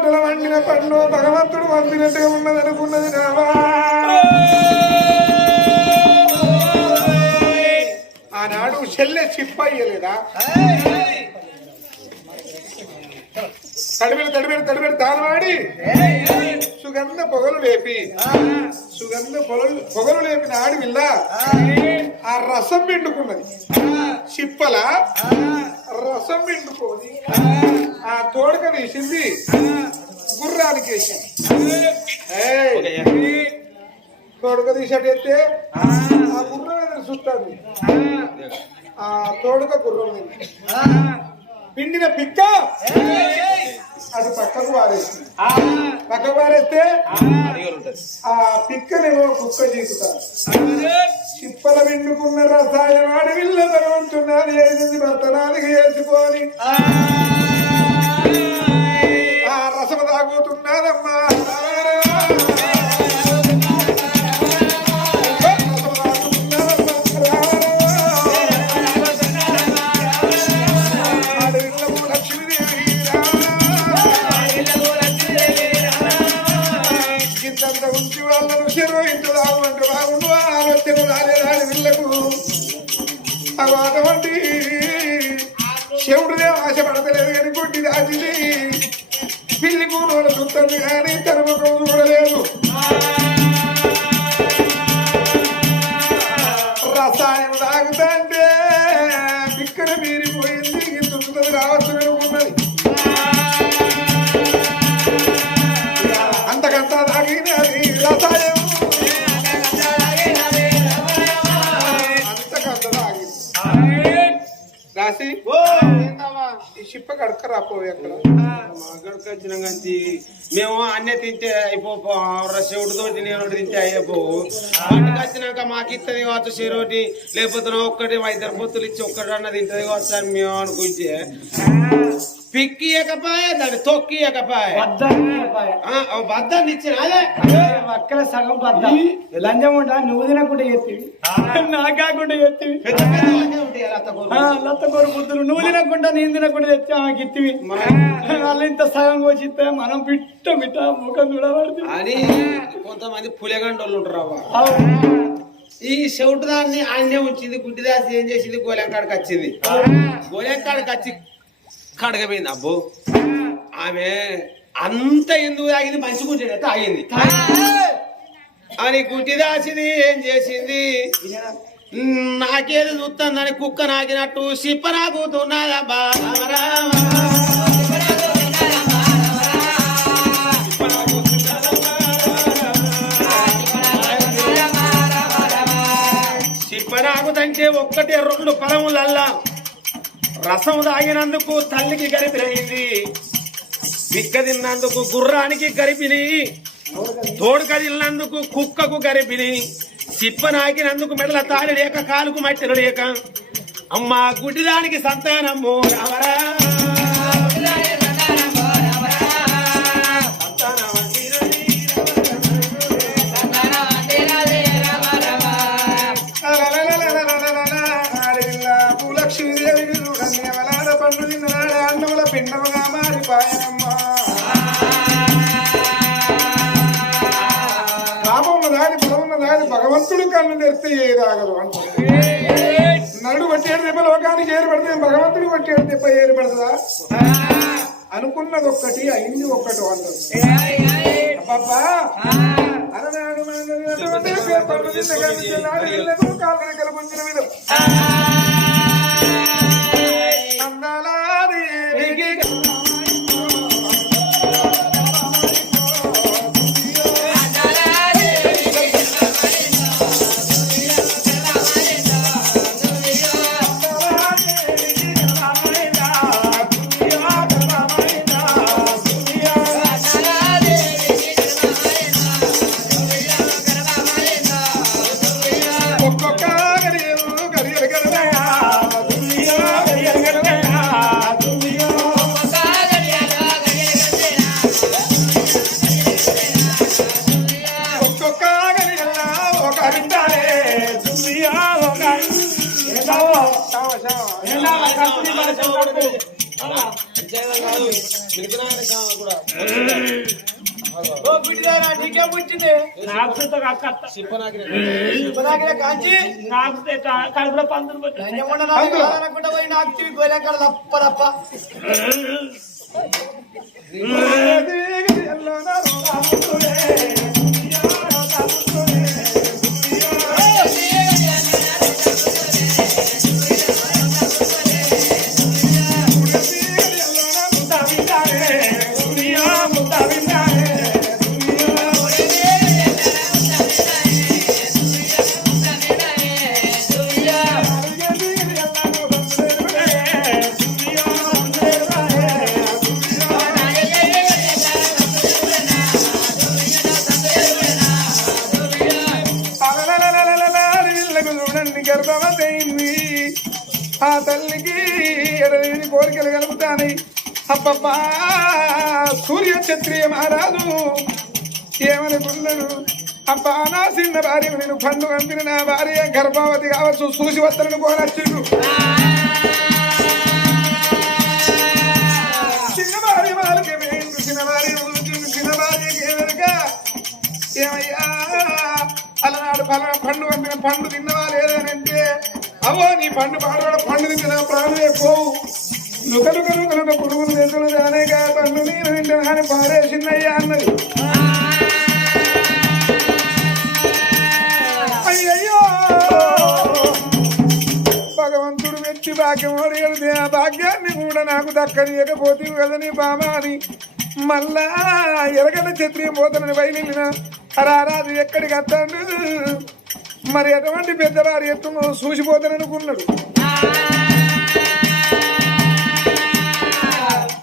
తోటల వండిన పండు భగవంతుడు వండినట్టుగా ఉన్నది అనుకున్నది నావా. ఆనాడు చెల్లె చిప్పయ్యలేదా తడిబెడు తడిబెడు తడిబెడు తానవాడి సుగంధ పొగలు లేపి సుగంధ పొగలు పొగలు లేపిన ఆడవిల్ల ఆ రసం పిండుకున్నది. చిప్పల రసం పిండుకొని ఆ తోడక తీసింది గుర్రానికి వేసింది. తోడక తీసేటైతే ఆ. గుర్రం ఎదురు చూస్తుంది ఆ. తోడక గుర్రం. పిండిన పిక్క. అది పక్కకు పారేసింది పక్కకు పారేస్తే ఆ. పిక్కనేమో కుక్క చీకుతారు చిప్పల విండుకున్న రసాయనం అడవిల్ల బలవంతున్నది వేసింది భర్తనాదికి వేసుకొని చూస్తుంది కానీ తన ముఖం చూడలేదు రసాయనం తాగుతుంటే ఇక్కడ మీరిపోయింది దుక్కుతుంది రావచ్చు చిప్ప అక్కడ అక్కడికి వచ్చినాం కానీ మేము అన్నీ తింటే అయిపో శివుడి నేను తింటే అయిపోవు వాటికి వచ్చినాక మాకు ఇస్తుంది కావచ్చు చెరోటి లేకపోతే ఒక్కటి ఇద్దరు పొత్తులు ఇచ్చి ఒక్కటి అన్న తింటది కావచ్చు అని మేము అనుకుంటే. పిక్కి ఎకపాయ దాన్ని తొక్కి ఎకపాయ బద్దాన్ని ఇచ్చిన అదే. అక్కడ సగం పద్ద లంచం ఉంటా నువ్వు తినకుండా ఎత్తివి నాకు కాకుండా ఎత్తివి పెద్ద పెద్ద వాళ్ళకే ఉంటాయి అలా అత్త కూరలు. లత్త కూర బుద్ధులు. నువ్వు తినకుండా నేను తినకుండా తెచ్చి ఆమెకి ఇత్తివి. వాళ్ళు ఇంత సగం కోసిస్తే మనం పిట్ట మిట్ట ముఖం చూడబడుతుంది. అని కొంతమంది పులిగండోళ్ళు ఉంటారు ఈ చెవుటు దాన్ని ఆయనే ఉంచింది గుడ్డిదాసి ఏం చేసింది? గోలెంకాడికి వచ్చింది. గోలెంకాడికి వచ్చి కడగపోయింది అబ్బో. ఆమె అంత ఎందుకు తాగింది మంచి కూర్చొని తాగింది అని గుడ్డిదాసిది ఏం చేసింది? నాకేది చూస్తుందని కుక్క నాకినట్టు సిప్ప నాకుతున్నదబ్బా రామ సిప్పనాగుదంటే ఒక్కటి రెండు పొలములల్లా రసం తాగినందుకు తల్లికి గరిపినైంది బిక్క తిన్నందుకు గుర్రానికి గరిపిని. తోడు కదిలినందుకు కుక్కకు గరిపిని. సిప్ప నాకినందుకు మెడల తాళి లేక కాలుకు మట్టిన లేక అమ్మా గుడ్డిదానికి సంతానము రావరా. భగవంతుడు కన్ను తెరిస్తే ఏదాగదు అంటారు నడు కొట్టేడు దెబ్బ లోకానికి ఏర్పడితే భగవంతుడు కొట్టేడు దెబ్బ ఏర్పడుతుందా? అనుకున్నది ఒక్కటి అయింది ఒక్కటి అంటారు. అబ్బబ్బా! అలనాడు కలుపుంచిన విధం కడుపులో పందులు పెట్టు. లంజముండ గర్భవతయింది ఆ తల్లికి ఎడలేని కోరికలు కలుగుతాయి. అబ్బబ్బా సూర్య క్షత్రియ మహారాజు ఏమనుకున్నాడు అబ్బా నా చిన్న భార్య నేను పండు పంపిన నా భార్య గర్భవతి కావచ్చు చూసి వత్తలను కోరచ్చిండు చిన్న భార్య వాళ్ళకి వేయండి చిన్న భార్య ఊరుకుంది, చిన్న భార్యకి ఏదనగా ఏమయ్యా అలనాడు పండు పంపిన పండు తిన్నవా లేదనంటే అవో నీ పండు పాడవాడ పండు తింటే నా ప్రాణమే పోవు లుక లుక పురుగులు తెచ్చులు దానేగా పండు నేను తింటే కానీ పారేసిందయ్యా అన్నది. అయ్యయ్యో! భగవంతుడు వెచ్చి భాగ్యం అడిగితే ఆ భాగ్యాన్ని కూడా నాకు దక్కనియకపోతే కదా నీ బామ అని మళ్ళా ఎరగల క్షత్రియ పోతనని బయలున రారాజు ఎక్కడికి వస్తాడు? మరి ఎటువంటి పెద్దవారి ఎత్తును చూసిపోతాననుకున్నాడు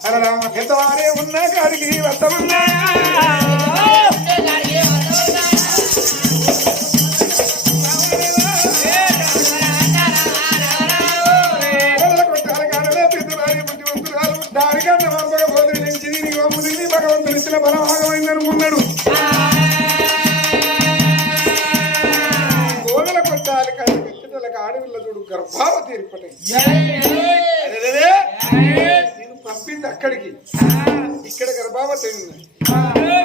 అలా పెద్దవారే ఉన్నా కాడికి వస్తమన్నా నేను పంపింది అక్కడికి. ఇక్కడ గర్భావతి ఉంది.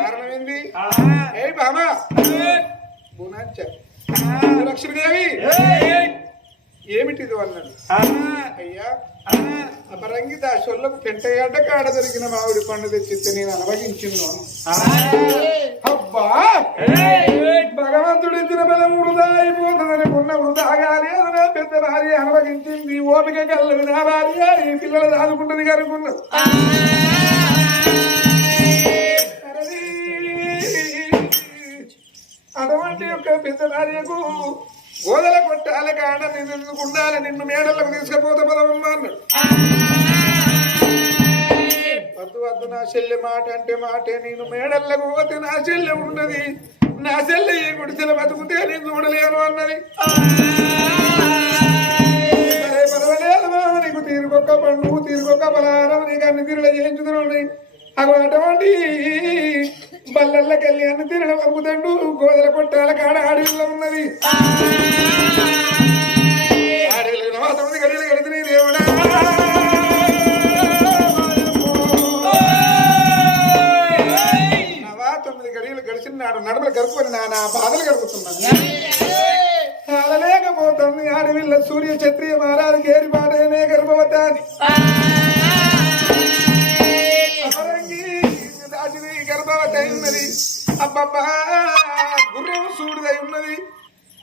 కారణం ఏంది ఏ బామా. లక్ష్మీదేవి. ఏమిటిది అన్నాడు అయ్యా అపరంగి దాసోళ్ళకు పెంటయ్యాట కాడ దొరికిన మామిడి పండు తెచ్చిస్తే నేను అనుభవించింది. అబ్బా! భగవంతుడు ఇచ్చిన బలం వృధా అయిపోతుందని ఉన్న వృధాగాలి అదన పెద్ద భార్య అనుభవించింది. ఓపిక కల్లవి నా భార్య. ఈ పిల్లలు దాదుకుంటుంది కనుకున్నాడు. అటువంటి యొక్క పెద్ద భార్యకు గోదల కొట్టాల కాడ నిన్ను ఎందుకు నిన్ను మేడలకు తీసుకుపోతే పదవమ్మా అన్నాడు వద్దు వద్దు నా చెల్లె మాట అంటే మాటే. నేను మేడల్లకు పోతే నా చెల్లె ఉన్నది. నా చెల్లె ఈ గుడిసెల బతుకుతే నేను చూడలేను అన్నది. సరే, పర్వాలేదు మామ, నీకు తీరుకొక్క పండు తీరుకొక్క బలారం నీకు అన్ని తీరులు చేయించుతున్నాయి అవి అటువంటి బల్లెళ్ళకెళ్ళి అన్ని తీరులు పంపుతాడు గోదల కొట్టాల కాడ అడవిలో ఉన్నది. అడవిలో తొమ్మిది గడియలు కడుతున్నాయి దేవుడా. నవా తొమ్మిది గడియలు గడిచిన నాడు నడుములు గడుపుకొని నా నా బాధలు గడుపుతున్నాను చాలలేకపోతుంది అడవిలో సూర్య క్షత్రియ మహారాజు కేరి పాటనే గర్భవతాన్ని అపరంగి గర్భవతి అయి ఉన్నది అబ్బబ్బా గుర్రం సూడిదై ఉన్నది.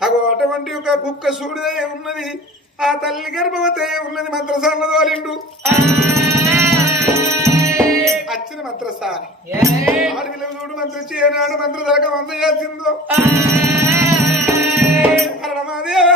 అగో అటువంటి ఒక కుక్క సూడిదై ఉన్నది. ఆ తల్లి గర్భవతి ఉన్నది మంత్రసాల తోలిండు అచ్చిన మంత్రసాని ఆడవిల్ల చూడు మంత్రించి ఏనాడు మంత్ర దాకా వంద చేసిందో. హరమాదేవ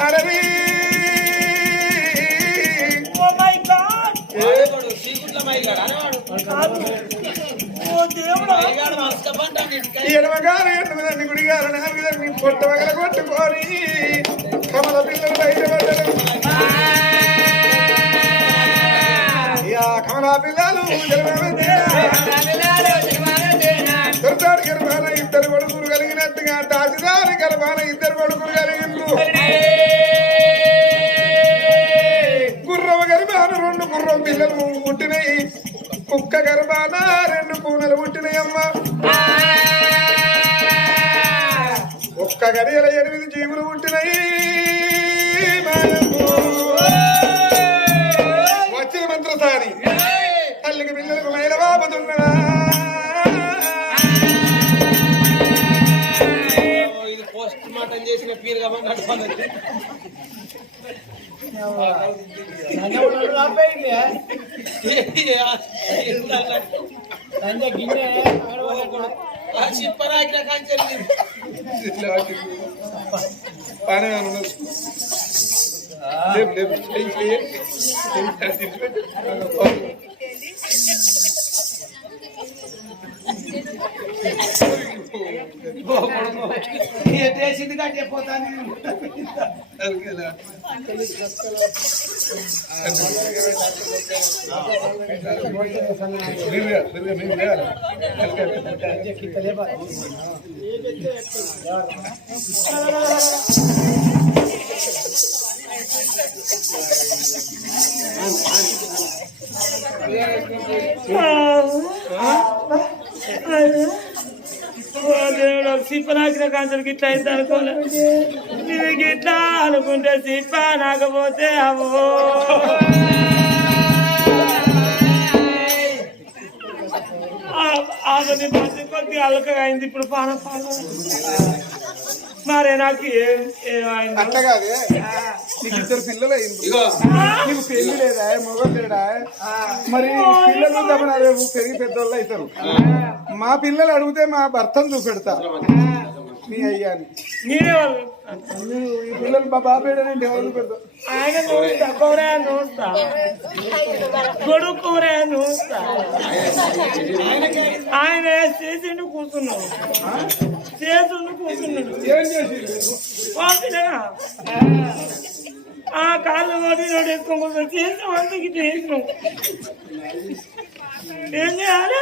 అరవి ఎడవగానే ఎనిమిదండి గుడిగారు నాలుగుదండి పొట్ట వగల కొట్టుకొని కమల పిల్లలు బయట పడ్డారు కమలా పిల్లలు ఇద్దరు కొడుకులు కలిగినట్టుగా తాసిదారి గర్భాన ఇద్దరు కొడుకులు కలిగిండ్రు. గుర్రవ గర్భాన రెండు గుర్రం పిల్లలు పుట్టినాయి. కుక్క గర్భాన రెండు కూనలు పుట్టినయమ్మ ఒక్క గడియల ఎనిమిది జీవులు పుట్టినాయి. వచ్చిన మంత్రసారి తల్లికి పిల్లలకు మైల బాబుతున్నదా చేసిన పీరుగా గడపన్నది చిప్పరాకిన కంచెలు బాగానే ఉన్నది లేపు, లేపు, చెయ్యి, చెయ్యి. చేసింది కంటే పోతాను మీరుగా, మీరుగా, మీరుగా. ఓ దేవుడా సిప్పనాకిన కాంచెలకి ఇట్లా అయింది అనుకోలే ఇది ఇట్లా అనుకుంటే సిప్ప నాకపోతే అవో ఆమె బతి కొద్దిగా అలకగా అయింది ఇప్పుడు పాన పాన మరే నాకు అట్లా కాదే. నీకు ఇద్దరు పిల్లలు నీకు పెళ్ళి లేదా? మొగలు లేడా? మరి పిల్లలు ఉందామని రేపు పెరిగి పెద్దోళ్ళు అవుతారు. మా పిల్లలు అడిగితే మా భర్తను చూపెడతా. వాళ్ళు. ఈ పిల్లలు మా బాబేడని ఎవరు పెడతా ఆయన చూస్తా చూస్తా. చూస్తా. ఆయన చేసిండు కూర్చున్నాడు. చేసిండు కూర్చున్నాడు. ఏం చేసి పంపినగా ఆ కాళ్ళు కొట్టినోడు ఎక్కువ కూర్చొని చేసిన వాళ్ళకి చేసినాం. ఏం చేయాలి?